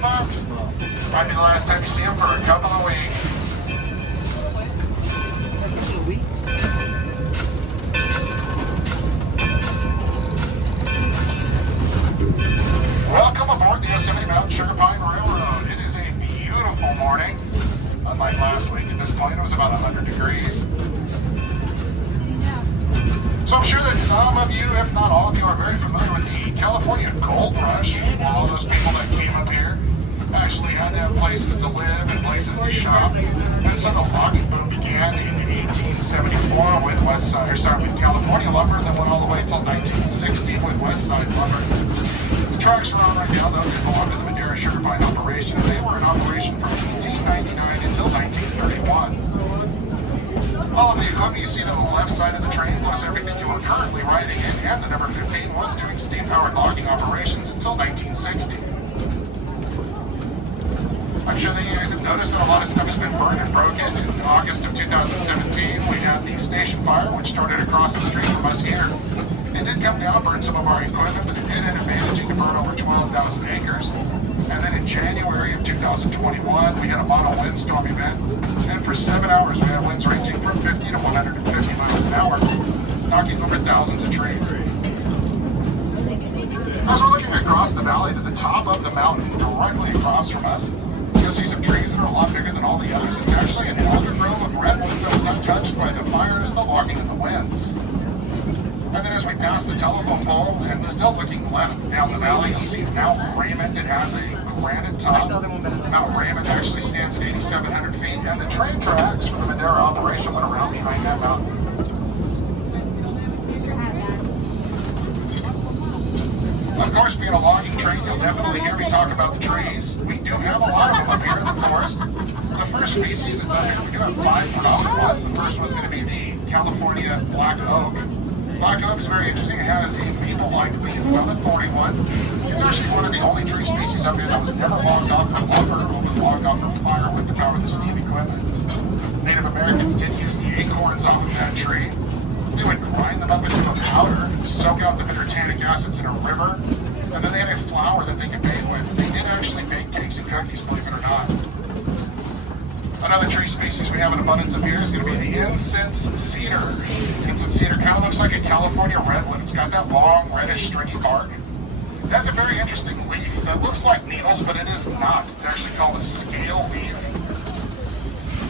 folks. Might be the last time you see them for a couple of weeks. Welcome aboard the Yosemite Mountain Sugar Pine Railroad. It is a beautiful morning. Unlike last week at this point, it was about 100 degrees. So I'm sure that some of you, if not all of you, are very familiar with the California Gold Rush. All those people that came up here actually had to have places to live and places to shop. And so the logging boom began in 1874 with with California lumber, and then went all the way until 1960 with West Side lumber. The tracks are on right now, though. They belong to the Madera Sugar Pine operation, and they were in operation from 1899 until 1931. All of the equipment you see to the left side of the train, plus everything you are currently riding in, and the number 15 was doing steam-powered logging operations until 1960. I'm sure that you guys have noticed that a lot of stuff has been burned and broken. In August of 2017, we had the station fire, which started across the street from us here. It did come down, burn some of our equipment, but it did end up managing to burn over 12,000 acres. And then in January of 2021, we had a mono windstorm event. And for 7 hours, we had winds ranging from 50 to 150 miles an hour, knocking over thousands of trees. As we're looking across the valley to the top of the mountain, directly across from us, you'll see some trees that are a lot bigger than all the others. It's actually an elder grove of redwoods that was untouched by the fires, the logging, and the winds. And then as we pass the telephone pole, and still looking left down the valley, you'll see Mount Raymond. It has a granite top. Mount Raymond actually stands at 8,700 feet, and the train tracks for the Madera operation went around behind that mountain. Of course, being a logging train, you'll definitely hear me talk about the trees. We do have a lot of them up here in the forest. The first species that's up here, we do have 5 predominant ones. The first one's going to be the California black oak. Black oak is very interesting. It has a maple-like leaf, not a thorny one. It's actually one of the only tree species up here that was never logged off for lumber, or was logged off for firewood to power the steam equipment. Native Americans did use the acorns off of that tree. They would grind them up into a powder, soak out the bitter tannic acids in a river, and then they had a flour that they could bake with. They did actually bake cakes and cookies, believe it or not. Another tree species we have in abundance up here is going to be the incense cedar. Incense cedar kind of looks like a California redwood. It's got that long, reddish, stringy bark. It has a very interesting leaf that looks like needles, but it is not. It's actually called a scale leaf.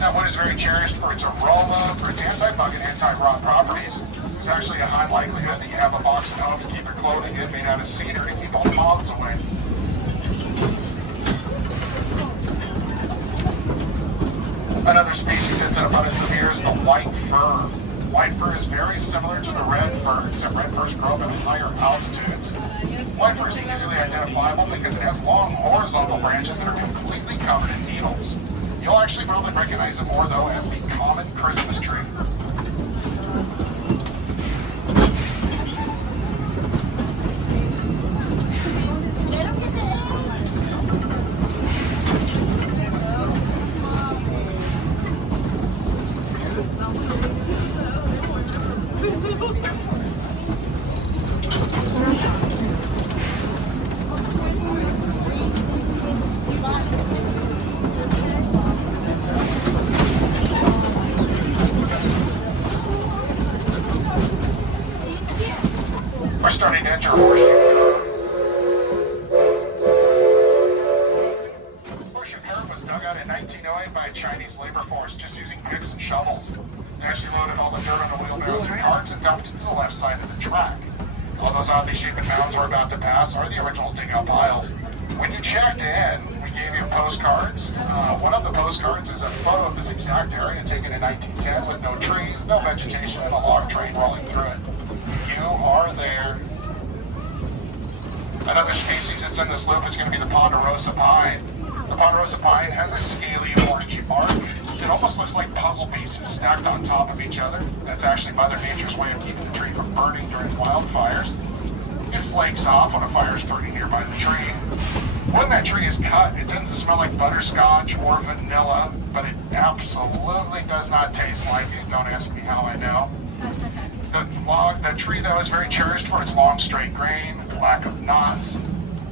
That wood is very cherished for its aroma, for its anti-bug and anti-rot properties. There's actually a high likelihood that you have a box at home to keep your clothing in made out of cedar to keep all the moths away. Another species that's in abundance up here is the white fir. White fir is very similar to the red fir, except red firs grow up at higher altitudes. White fir is easily identifiable because it has long horizontal branches that are completely covered in needles. You'll actually probably recognize it more, though, as the common Christmas tree. We're starting to enter Horseshoe Curve was dug out in 1908 by a Chinese labor force just using picks and shovels. They actually loaded all the dirt on the wheelbarrows and carts and dumped it to the left side of the track. All those oddly shaped mounds we're about to pass are the original dig-out piles. When you checked in, we gave you postcards. One of the postcards is a photo of this exact area taken in 1910 with no trees, no vegetation, and a log train rolling through it. You are there. Another species that's in this loop is going to be the ponderosa pine. The ponderosa pine has a scaly orange bark. It almost looks like puzzle pieces stacked on top of each other. That's actually Mother Nature's way of keeping the tree from burning during wildfires. It flakes off when a fire is burning nearby the tree. When that tree is cut, it tends to smell like butterscotch or vanilla, but it absolutely does not taste like it. Don't ask me how I know. The tree, though, is very cherished for its long, straight grain, lack of knots.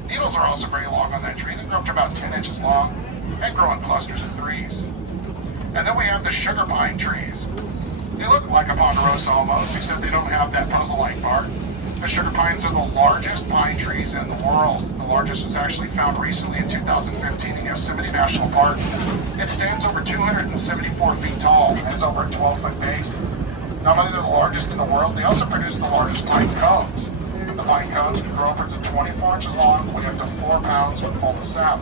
Needles are also very long on that tree. They grow up to about 10 inches long and grow in clusters of 3s. And then we have the sugar pine trees. They look like a ponderosa almost, except they don't have that puzzle-like bark. The sugar pines are the largest pine trees in the world. The largest was actually found recently in 2015 in Yosemite National Park. It stands over 274 feet tall and has over a 12-foot base. Not only are they the largest in the world, they also produce the largest pine cones. The pine cones can grow upwards of 24 inches long, weigh up to 4 pounds when full of sap.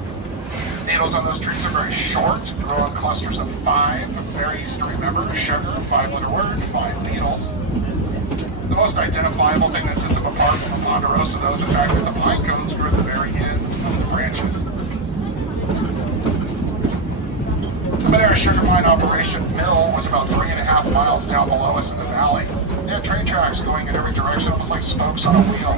Needles on those trees are very short, grow in clusters of 5. Very easy to remember. Sugar, 5-letter word, 5 needles. The most identifiable thing that sets them apart from the ponderosa, though, is the fact that the pine cones grow at the very ends of the branches. The Madera Sugar Pine Operation Mill was about 3.5 miles down below us in the valley. They had train tracks going in every direction, almost like spokes on a wheel.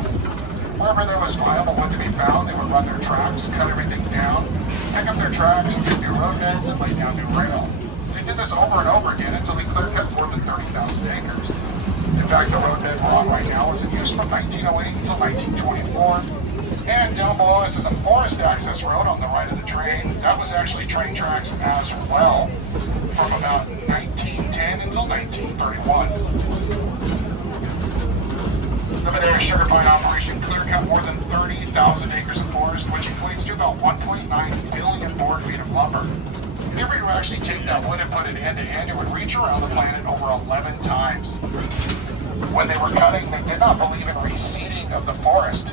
Wherever there was viable wood to be found, they would run their tracks, cut everything down, pick up their tracks, dig new roadbeds, and lay down new rail. They did this over and over again until they clear-cut more than 30,000 acres. In fact, the roadbed we're on right now was in use from 1908 until 1924. And down below us is a forest access road on the right of the train. That was actually train tracks as well from about 1910 until 1931. The Madera Sugar Pine Operation clear-cut more than 30,000 acres of forest, which equates to about 1.9 billion board feet of lumber. If you were to actually take that wood and put it end to end, it would reach around the planet over 11 times. When they were cutting, they did not believe in reseeding of the forest.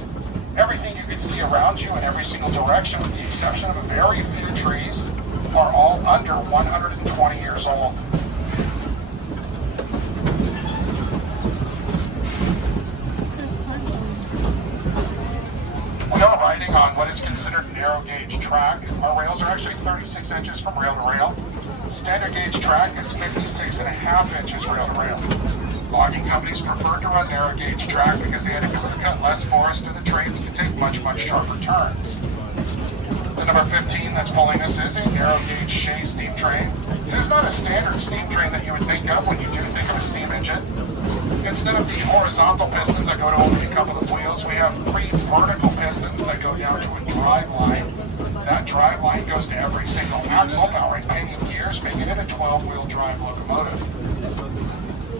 Everything you could see around you in every single direction, with the exception of a very few trees, are all under 120 years old. We are riding on what is considered narrow gauge track. Our rails are actually 36 inches from rail to rail. Standard gauge track is 56.5 inches rail to rail. Logging companies preferred to run narrow gauge track because they had to cut less forest and the trains could take much sharper turns. The number 15 that's pulling us is a narrow gauge Shea steam train. It is not a standard steam train that you would think of when you do think of a steam engine. Instead of the horizontal pistons that go to only a couple of wheels, we have 3 vertical pistons that go down to a drive line. That drive line goes to every single axle, powering pinion gears, making it a 12-wheel drive locomotive.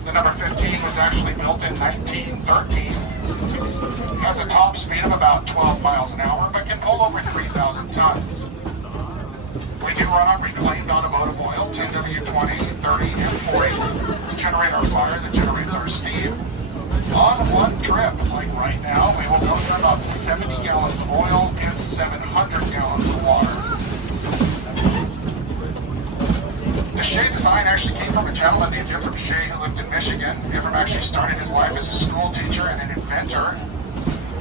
The number 15 was actually built in 1913. It has a top speed of about 12 miles an hour, but can pull over 3,000 tons. We do run on reclaimed automotive oil, 10W20, 30, and 40. We generate our fire that generates our steam. On one trip, like right now, we will go through about 70 gallons of oil and 700 gallons of water. The Shea design actually came from a gentleman named Ephraim Shea who lived in Michigan. Ephraim actually started his life as a school teacher and an inventor.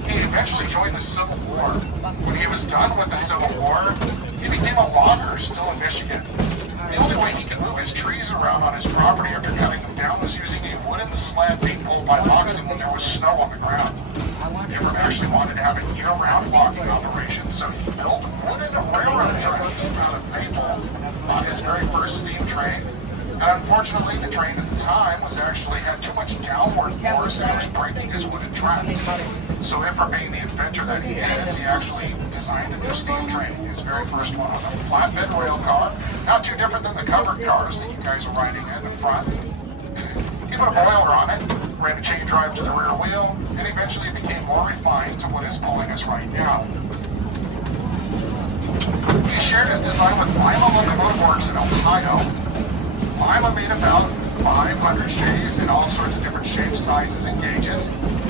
He eventually joined the Civil War. When he was done with the Civil War, he became a logger still in Michigan. The only way he could move his trees around on his property after cutting them down was using a wooden sled being pulled by oxen when there was snow on the ground. Ephraim actually wanted to have a year-round logging operation, so he built wooden railroad tracks out of maple on his very first steam train. And unfortunately, the train at the time had too much downward force and it was breaking his wooden tracks. So Ephraim, being the inventor that he is, he actually designed a new steam train. His very first one was a flatbed rail car, not too different than the covered cars that you guys are riding in the front. He put a boiler on it, ran a chain drive to the rear wheel, and eventually it became more refined to what is pulling us right now. He shared his design with Lima Locomotive Works in Ohio. Lima made about 500 Sheas in all sorts of different shapes, sizes, and gauges.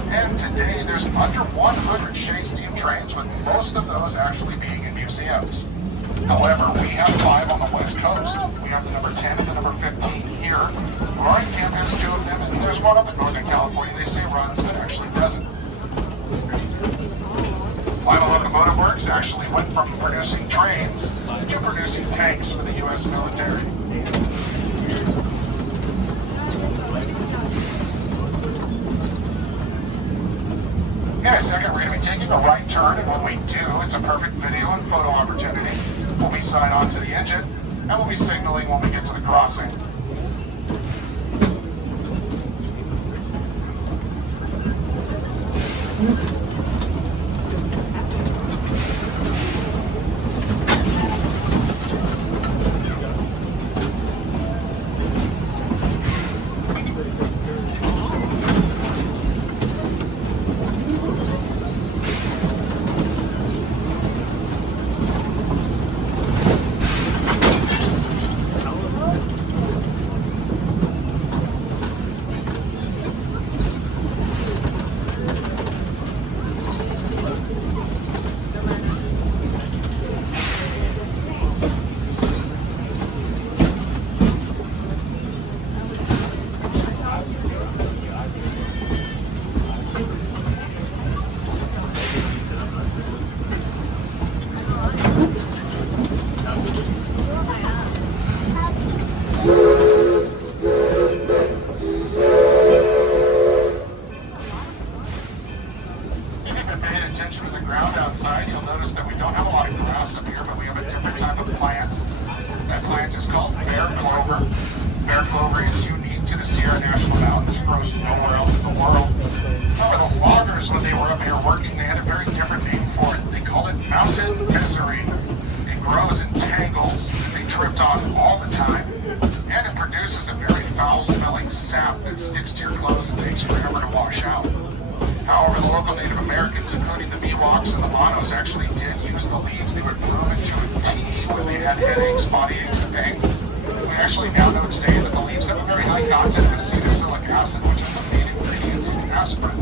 And today there's under 100 Shea steam trains, with most of those actually being in museums. However, we have 5 on the West Coast. We have the number 10 and the number 15 here. Roaring Camp has 2 of them, and there's one up in Northern California they say runs, but actually doesn't. Lima Locomotive Works actually went from producing trains to producing tanks for the U.S. military. In a second, we're going to be taking a right turn, and when we do, it's a perfect video and photo opportunity. We'll be signed on to the engine, and we'll be signaling when we get to the crossing. paid attention to the ground outside, you'll notice that we don't have a lot of grass up here, but we have a different type of plant. That plant is called bear clover. Bear clover is unique to the Sierra National Mountains. It grows nowhere else in the world. However, the loggers, when they were up here working, they had a very different name for it. They called it mountain misery. It grows in tangles that they tripped on all the time, and it produces a very foul-smelling sap that sticks to your clothes and takes forever to wash out. However, the local Native Americans, including the Miwoks and the Monos, actually did use the leaves. They would brew it to a tea when they had headaches, body aches, and pain. We actually now know today that the leaves have a very high content of acetylsalic acid, which is the main ingredient in aspirin.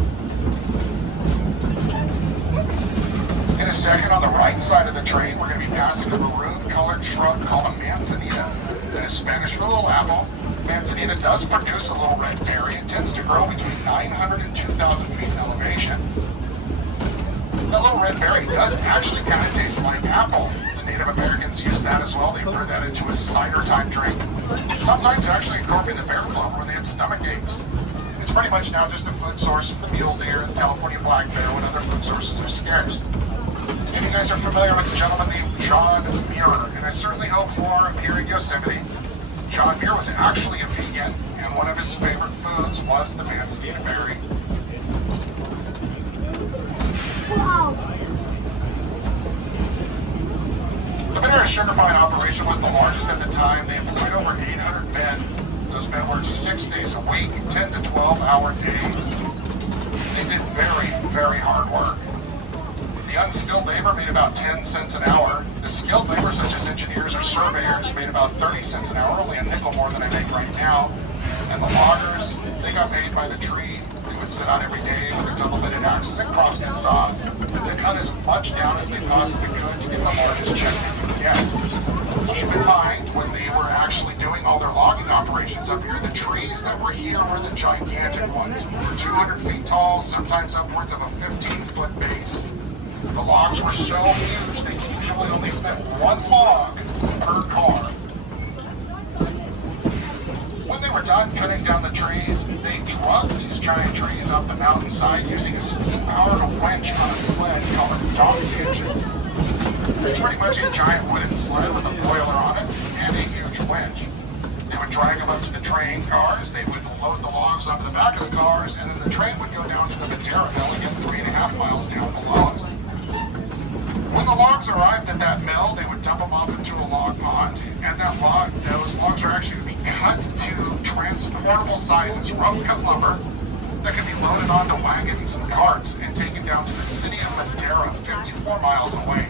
In a second, on the right side of the train, we're going to be passing a maroon-colored shrub called a manzanita. That is Spanish for little apple. Manzanita does produce a little red berry. It tends to grow between 900 and 2,000 feet in elevation. That little red berry does actually kind of taste like apple. The Native Americans use that as well. They brew that into a cider-type drink. Sometimes actually incorporate the bear clover when they had stomach aches. It's pretty much now just a food source for the mule deer, the California black bear, when other food sources are scarce. If you guys are familiar with a gentleman named John Muir, and I certainly hope more up here in Yosemite. John Muir was actually a vegan, and one of his favorite foods was the manzanita berry. Wow. The Madera sugar mine operation was the largest at the time. They employed over 800 men. Those men worked 6 days a week, 10 to 12-hour days. They did very, very hard work. The unskilled labor made about 10 cents an hour. The skilled labor, such as engineers or surveyors, made about 30 cents an hour, only a nickel more than I make right now. And the loggers, they got paid by the tree. They would sit out every day with their double-bitted axes and crosscut saws to cut as much down as they possibly could to get the largest check they could get. Keep in mind, when they were actually doing all their logging operations up here, the trees that were here were the gigantic ones. They were 200 feet tall, sometimes upwards of a 15-foot base. The logs were so huge, they could usually only fit one log per car. When they were done cutting down the trees, they dragged these giant trees up the mountainside using a steam-powered winch on a sled called a donkey engine. It's pretty much a giant wooden sled with a boiler on it and a huge winch. They would drag them up to the train cars, they would load the logs onto the back of the cars, and then the train would go down to the Madera Mill again 3.5 miles down below us. When the logs arrived at that mill, they would dump them off into a log pond, and those logs are actually to be cut to transportable sizes, rough cut lumber that can be loaded onto wagons and carts and taken down to the city of Madera, 54 miles away.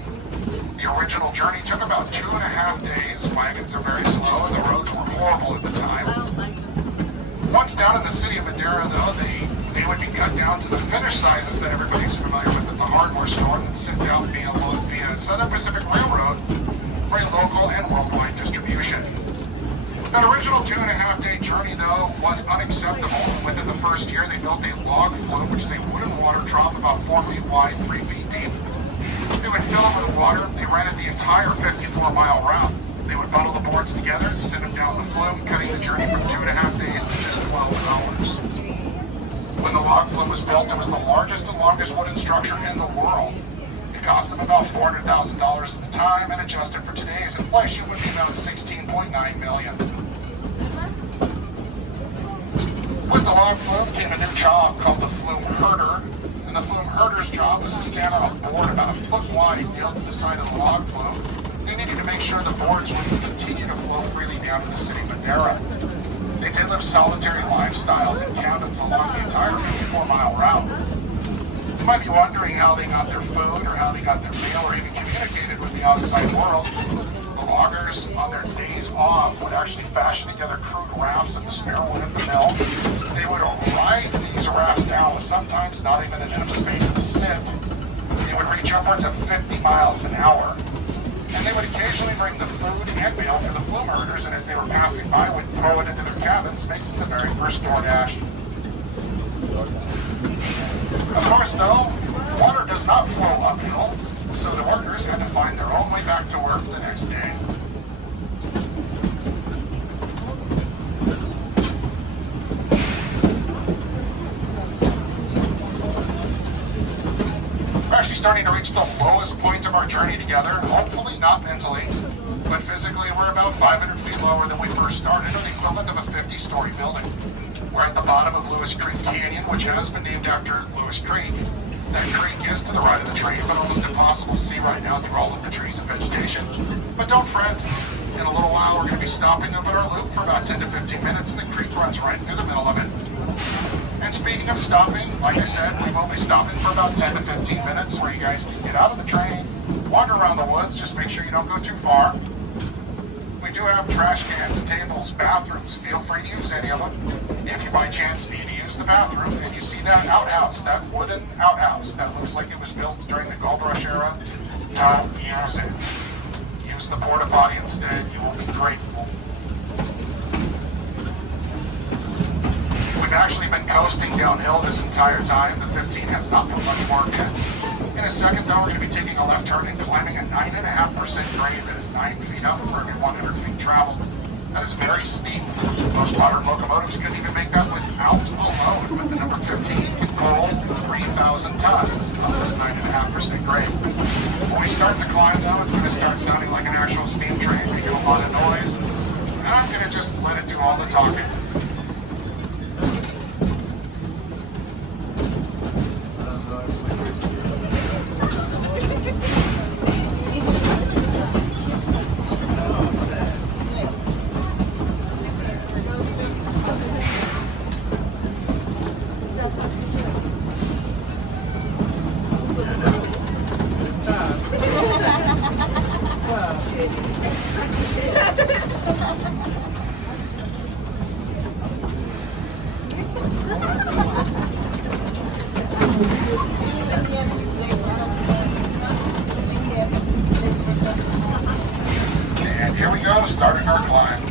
The original journey took about 2.5 days. Wagons are very slow, and the roads were horrible at the time. Once down in the city of Madera, though, they would be cut down to the finished sizes that everybody's familiar with at the hardware store and then sent out via Southern Pacific Railroad for a local and worldwide distribution. That original 2.5-day journey, though, was unacceptable. Within the first year, they built a log flume, which is a wooden water trough about 4 feet wide, 3 feet deep. They would fill it with water. They ran it the entire 54-mile route. They would bundle the boards together, send them down the flume, cutting the journey from 2.5 days to just 12 hours. When the log flume was built, it was the largest and longest wooden structure in the world. It cost them about $400,000 at the time, and adjusted for today's inflation would be about $16.9 million. With the log flume came a new job called the flume herder, and the flume herder's job was to stand on a board about 1 foot wide nailed to the side of the log flume. They needed to make sure the boards would continue to flow freely down to the city of Madera. They did live solitary lifestyles in cabins along the entire 54-mile route. You might be wondering how they got their food or how they got their meal or even communicated with the outside world. The loggers, on their days off, would actually fashion together crude rafts of the spare wood at the mill. They would ride these rafts down with sometimes not even enough space to sit. They would reach upwards of 50 miles an hour. And they would occasionally bring the food and mail for the flume herders, and as they were passing by, would throw it into their cabins, making the very first DoorDash. Of course, though, water does not flow uphill, so the workers had to find their own way back to work the next day. actually starting to reach the lowest point of our journey together. Hopefully not mentally, but physically we're about 500 feet lower than we first started, or the equivalent of a 50-story building. We're at the bottom of Lewis Creek Canyon, which has been named after Lewis Creek. That creek is to the right of the train, but almost impossible to see right now through all of the trees and vegetation. But don't fret. In a little while, we're going to be stopping up at our loop for about 10 to 15 minutes, and the creek runs right through the middle of it. And speaking of stopping, like I said, we will be stopping for about 10 to 15 minutes where you guys can get out of the train, wander around the woods, just make sure you don't go too far. We do have trash cans, tables, bathrooms. Feel free to use any of them. If you by chance need to use the bathroom and you see that outhouse, that wooden outhouse that looks like it was built during the gold rush era, don't use it. Use the porta potty instead. You will be grateful. We've actually been coasting downhill this entire time. The 15 has not put much work in. In a second, though, we're going to be taking a left turn and climbing a 9.5% grade that is 9 feet up for every 100 feet traveled. That is very steep. Most modern locomotives couldn't even make that without a load, but the number 15 can pull 3,000 tons on this 9.5% grade. When we start to climb, though, it's going to start sounding like an actual steam train. We do a lot of noise, and I'm going to just let it do all the talking. And here we go, starting our climb.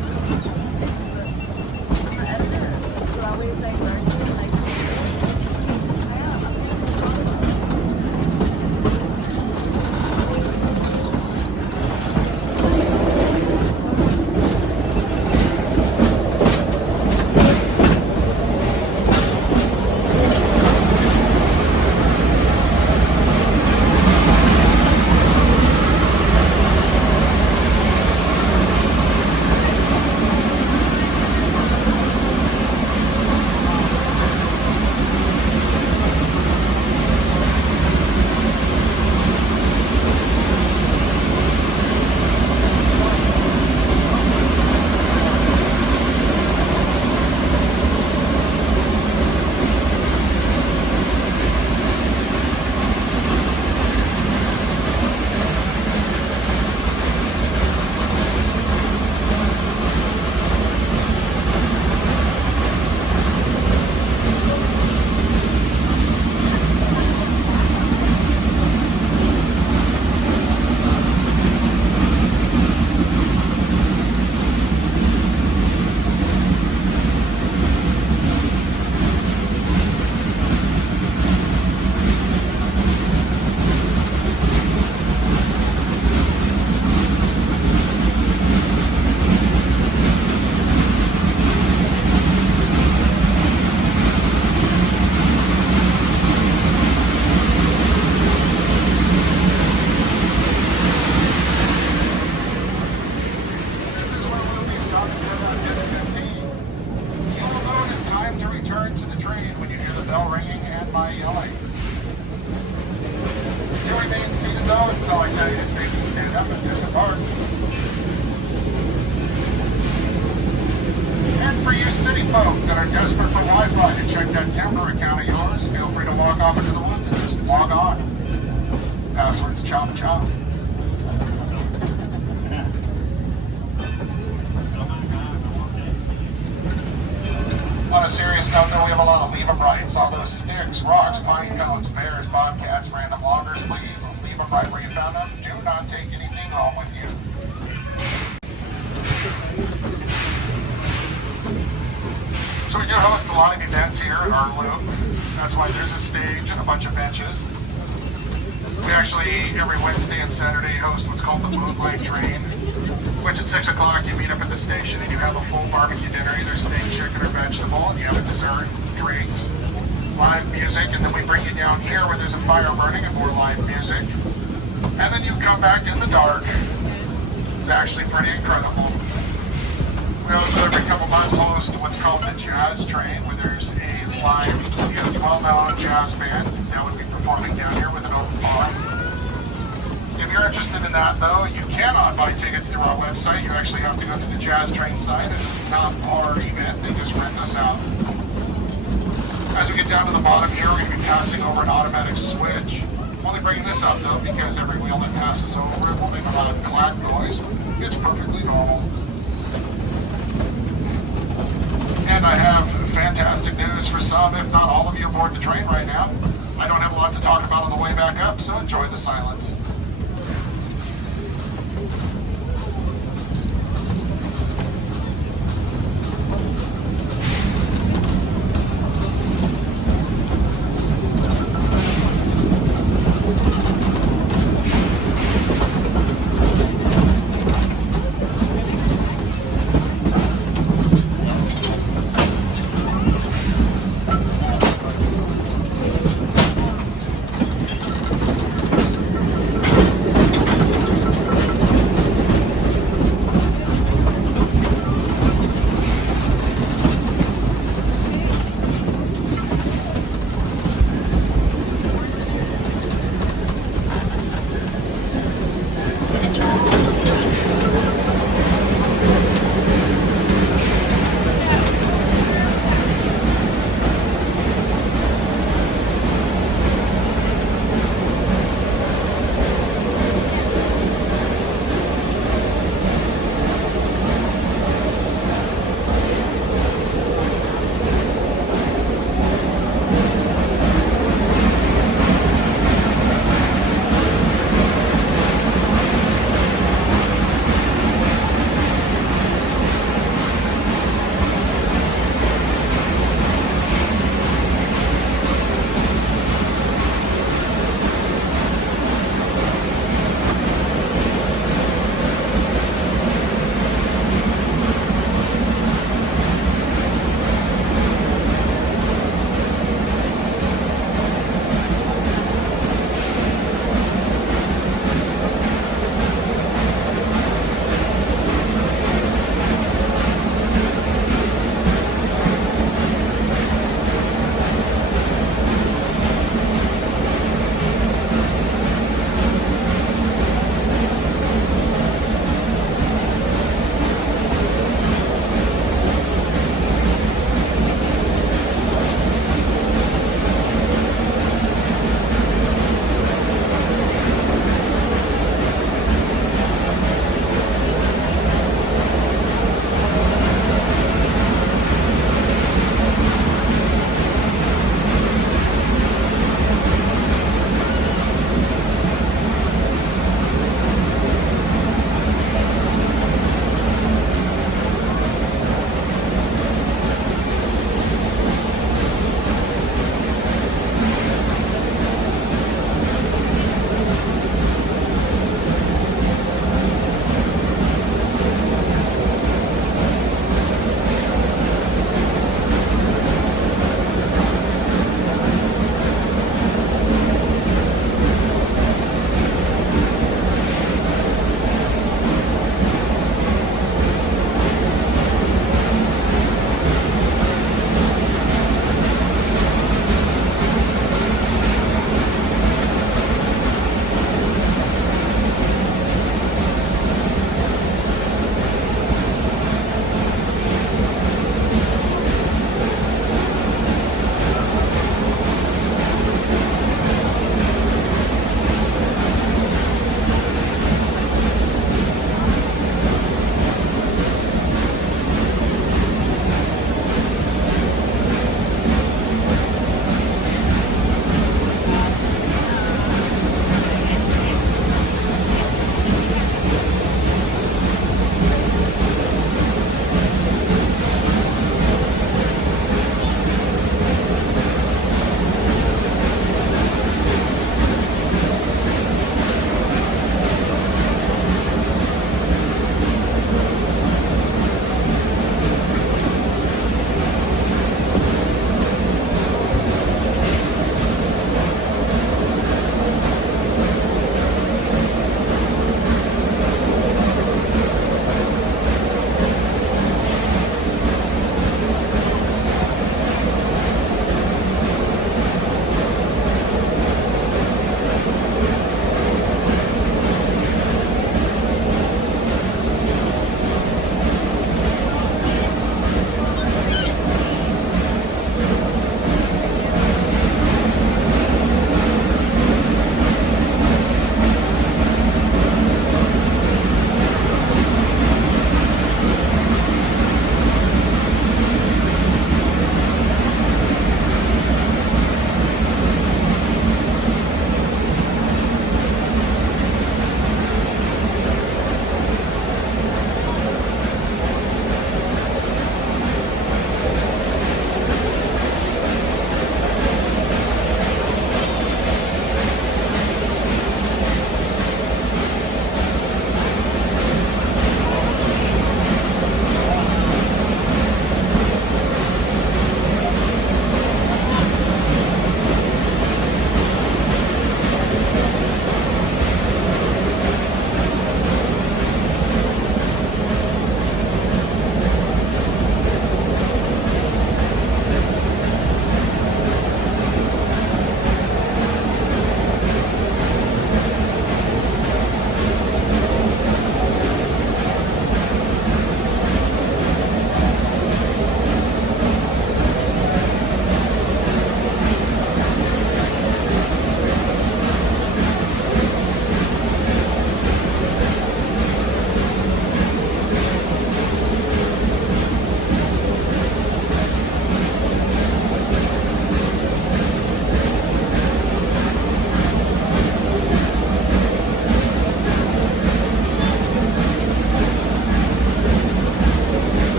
For you city folk that are desperate for Wi-Fi to check that Timber account of yours, feel free to walk off into the woods and just log on. Password's chop chop. On a serious note, though, we have a lot of leave 'em rights. All those sticks, rocks, pine cones, bears, bobcats, random loggers, please leave them right where you found them. Do not take anything home with you. So we do host a lot of events here at our loop. That's why there's a stage and a bunch of benches. We actually, every Wednesday and Saturday, host what's called the Moonlight Train, which at 6 o'clock you meet up at the station and you have a full barbecue dinner, either steak, chicken, or vegetable, and you have a dessert, drinks. live music, and then we bring you down here where there's a fire burning and more live music. And then you come back in the dark. It's actually pretty incredible. We also every couple months host what's called the Jazz Train, where there's a live, huge, well-known jazz band that would be performing down here with an open bar. If you're interested in that, though, you cannot buy tickets through our website. You actually have to go to the Jazz Train site. It is not our event. They just rent us out. As we get down to the bottom here, we're going to be passing over an automatic switch. I'm only bringing this up, though, because every wheel that passes over it will make a loud clack noise. It's perfectly normal. And I have fantastic news for some, if not all of you aboard the train right now. I don't have a lot to talk about on the way back up, so enjoy the silence.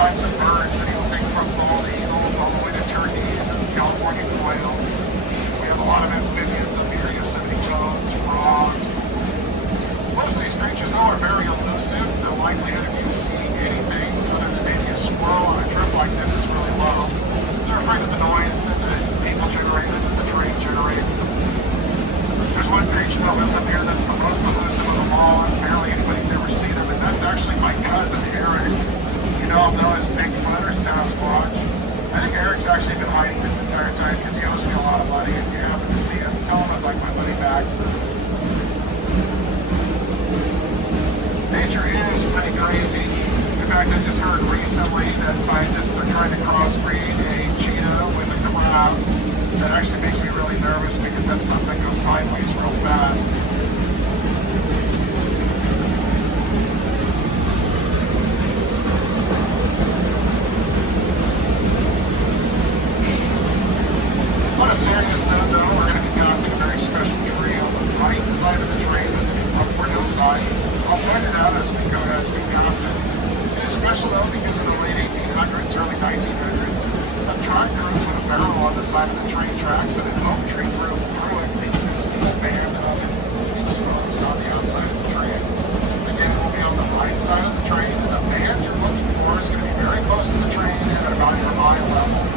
types of birds, anything from bald eagles all the way to turkeys and California quail. We have a lot of amphibians up here, yosemite toads, frogs. Most of these creatures, though, are very elusive. The likelihood of you seeing anything other than maybe a squirrel on a trip like this is really low. They're afraid of the noise that the people generate, that the train generates. There's one creature that lives up here that's the most elusive of them all, and barely anybody's ever seen him, and that's actually my cousin Eric. You know him though as Bigfoot or Sasquatch. I think Eric's actually been hiding this entire time because he owes me a lot of money, and you happen to see him, tell him I'd like my money back. Nature is pretty crazy. In fact, I just heard recently that scientists are trying to crossbreed a cheetah with a crab. That actually makes me really nervous because that's something that goes sideways real fast. On a serious note, though, we're going to be passing a very special tree on the right side of the train. That's the upward hillside. I'll point it out as we go as we pass it. It is special, though, because in the late 1800s, early 1900s, a truck crew put a barrel on the side of the train tracks and an oak tree grew through it, making a steel band of it exposed on the outside of the train. Again, we'll be on the right side of the train, and the band you're looking for is going to be very close to the train and at about your eye level.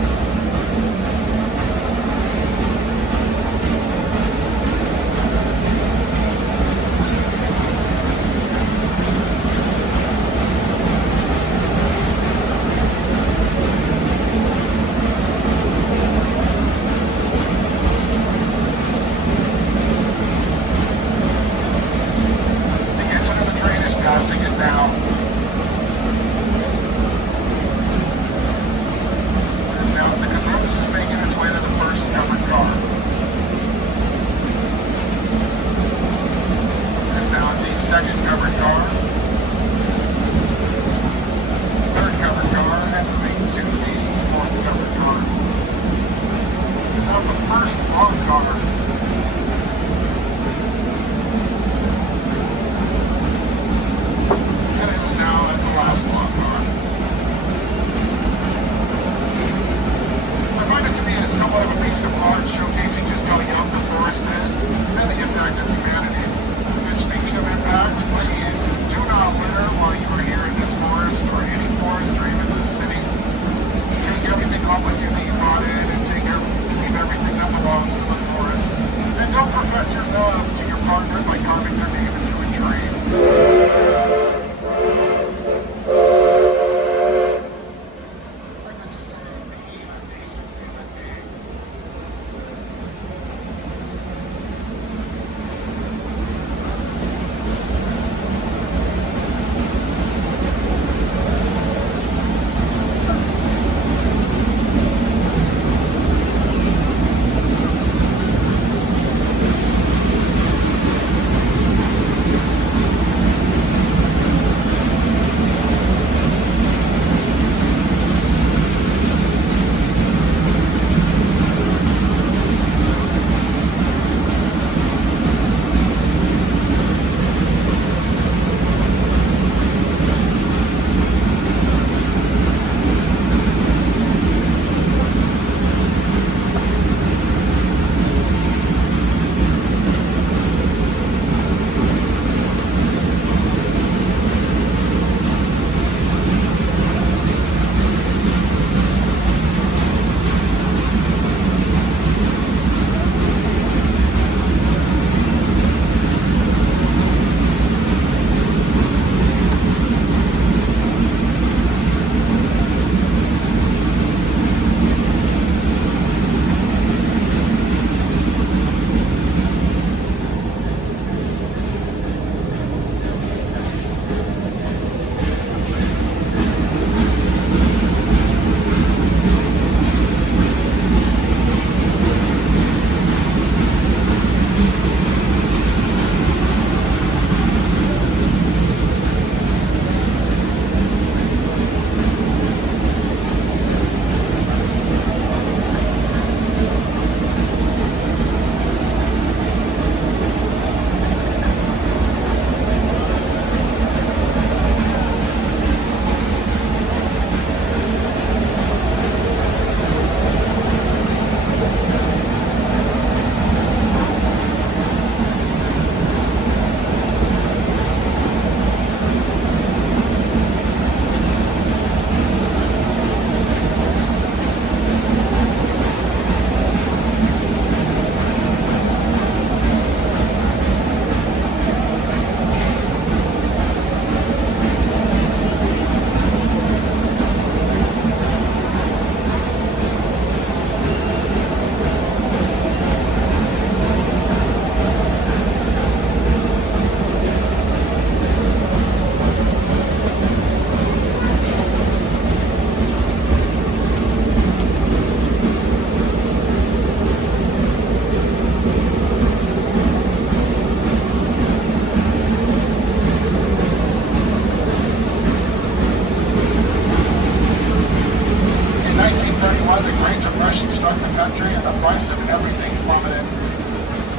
price of everything plummeted.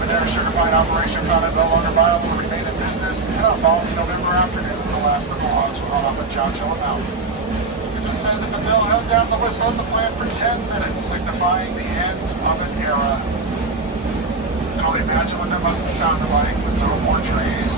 The Dare certified operation found it no longer viable to remain in business, and on following November afternoon, the last of the logs were hauled off at Chowchilla Mountain. It was said that the bill held down the whistle at the plant for 10 minutes, signifying the end of an era. You can only imagine what that must have sounded like with no more trees.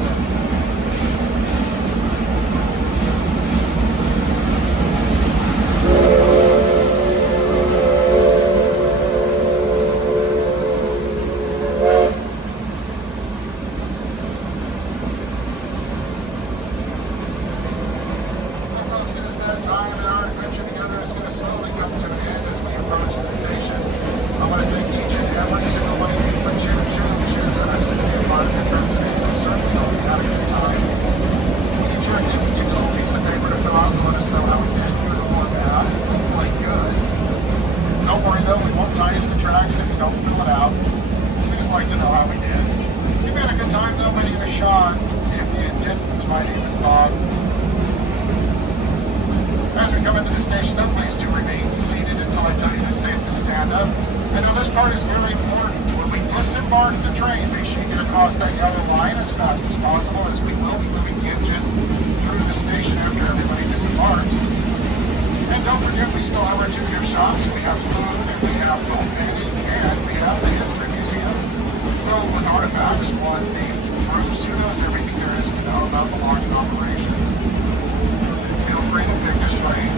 Time and our adventure together is going to slowly come to an end as we approach the station. I want to thank each and every single one of you for choosing that I've seen you part of your trip today. I certainly hope you had a good time. Each sure did give you a little piece of paper to fill out to let us know how we did, good or bad. Hopefully good. Don't worry though, we won't tie you to the tracks if you don't fill it out. We just like to know how we did. If you had a good time though, my name is Sean. If you didn't, my name is Bob. As we come into the station, though, please do remain seated until I tell you it's safe to stand up. I know this part is really important. When we disembark the train, make sure you get across that yellow line as fast as possible, as we will be moving the engine through the station after everybody disembarks. And don't forget, we still have our 2-year shops. We have food, and we have boat vending, and we have the History Museum filled with artifacts, one named Bruce, who knows everything there is to know about the logging operation. Feel free to pick this train.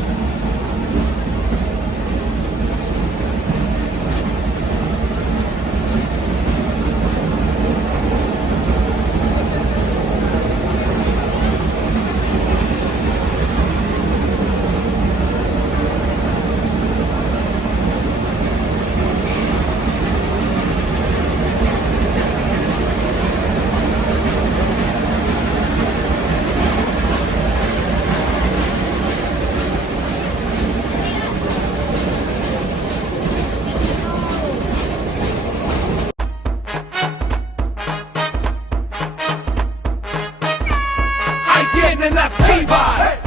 Tienen las chivas.